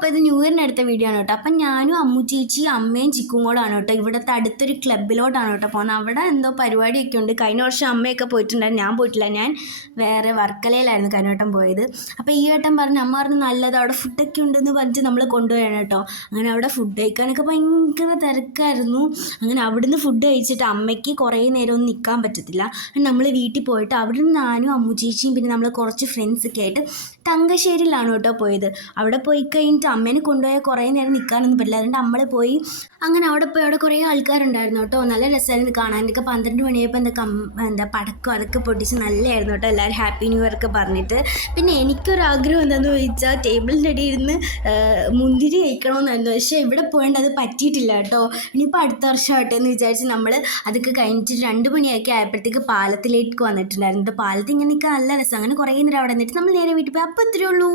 അപ്പോൾ ഇത് ന്യൂ ഇയറിന് എടുത്ത വീഡിയോ ആണ് കേട്ടോ. അപ്പം ഞാനും അമ്മു ചേച്ചി അമ്മയും ചിക്കും കൂടാണ് കേട്ടോ ഇവിടുത്തെ അടുത്തൊരു ക്ലബ്ബിലോട്ടാണ് കേട്ടോ പോകുന്നത്. അവിടെ എന്തോ പരിപാടിയൊക്കെ ഉണ്ട്. കഴിഞ്ഞ വർഷം അമ്മയൊക്കെ പോയിട്ടുണ്ടായിരുന്നു, ഞാൻ പോയിട്ടില്ല. ഞാൻ വേറെ വർക്കലയിലായിരുന്നു കഴിഞ്ഞ വട്ടം പോയത്. അപ്പോൾ ഈ വട്ടം അമ്മ പറഞ്ഞു നല്ലത് അവിടെ ഫുഡൊക്കെ ഉണ്ടെന്ന് പറഞ്ഞിട്ട് നമ്മൾ കൊണ്ടുപോയാണ് കേട്ടോ. അങ്ങനെ അവിടെ ഫുഡ് കഴിക്കാനൊക്കെ ഭയങ്കര തിരക്കായിരുന്നു. അങ്ങനെ അവിടുന്ന് ഫുഡ് കഴിച്ചിട്ട് അമ്മയ്ക്ക് കുറേ നേരം ഒന്നും നിൽക്കാൻ പറ്റത്തില്ല. നമ്മൾ വീട്ടിൽ പോയിട്ട് അവിടുന്ന് ഞാനും അമ്മു ചേച്ചിയും പിന്നെ നമ്മൾ കുറച്ച് ഫ്രണ്ട്സൊക്കെ ആയിട്ട് തങ്കശ്ശേരിയിലാണ് കേട്ടോ പോയത്. അവിടെ പോയി കഴിഞ്ഞിട്ട് അമ്മേനെ കൊണ്ടുപോയാൽ കുറേ നേരം നിൽക്കാനൊന്നും പറ്റില്ല. അതുകൊണ്ട് നമ്മൾ പോയി അങ്ങനെ അവിടെ പോയി അവിടെ കുറേ ആൾക്കാരുണ്ടായിരുന്നു കേട്ടോ. നല്ല രസമായിരുന്നു കാണാനൊക്കെ. 12 മണിയായപ്പോൾ എന്താ പടക്കം അതൊക്കെ പൊട്ടിച്ച് നല്ലതായിരുന്നു കേട്ടോ. എല്ലാവരും ഹാപ്പി ന്യൂ ഇയർ ഒക്കെ പറഞ്ഞിട്ട്. പിന്നെ എനിക്കൊരാഗ്രഹം എന്താണെന്ന് ചോദിച്ചാൽ ടേബിളിൻ്റെ അടിയിൽ ഇരുന്ന് മുന്തിരി കഴിക്കണമെന്നായിരുന്നു. പക്ഷേ ഇവിടെ പോയിട്ട് അത് പറ്റിയിട്ടില്ല കേട്ടോ. ഇനിയിപ്പോൾ അടുത്ത വർഷമായിട്ട് എന്ന് വിചാരിച്ച് നമ്മൾ അതൊക്കെ കഴിഞ്ഞിട്ട് 2 മണിയൊക്കെ ആയപ്പോഴത്തേക്ക് പാലത്തിലേക്ക് വന്നിട്ടുണ്ടായിരുന്നു. പാലത്തിൽ ഇങ്ങനെ നിൽക്കാൻ നല്ല രസം. അങ്ങനെ കുറേ നേരം അവിടെ നിന്നിട്ട് നമ്മൾ നേരെ വീട്ടിൽ പോയി. അപ്പോൾ ഇത്രയേ ഉള്ളൂ.